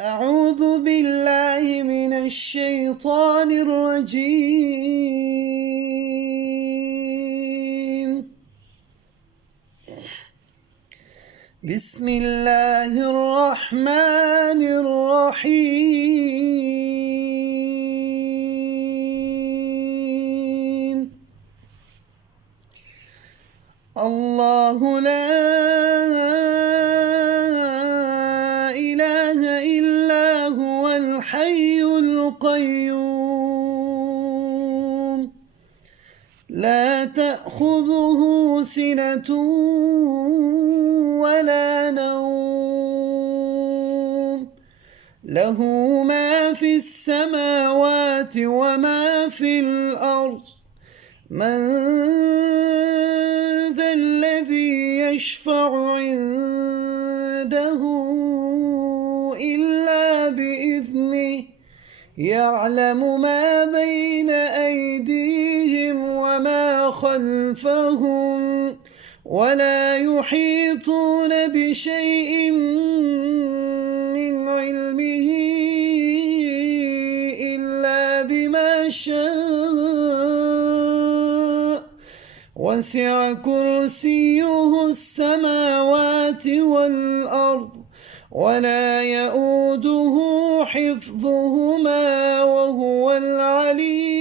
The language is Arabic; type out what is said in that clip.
أعوذ بالله من الشيطان الرجيم. بسم الله الرحمن الرحيم. الله لا إله إلا هو الحي القيوم لا تأخذه سنة ولا نوم له ما في السماوات وما في الأرض من ذا الذي يشفع عنده إلا بإذنه يعلم ما بين أيديهم وما خلفهم ولا يحيطون بشيء من علمه إلا بما شاء وسع كرسيه السماوات والأرض ولا يؤوده حفظهما وهو العلي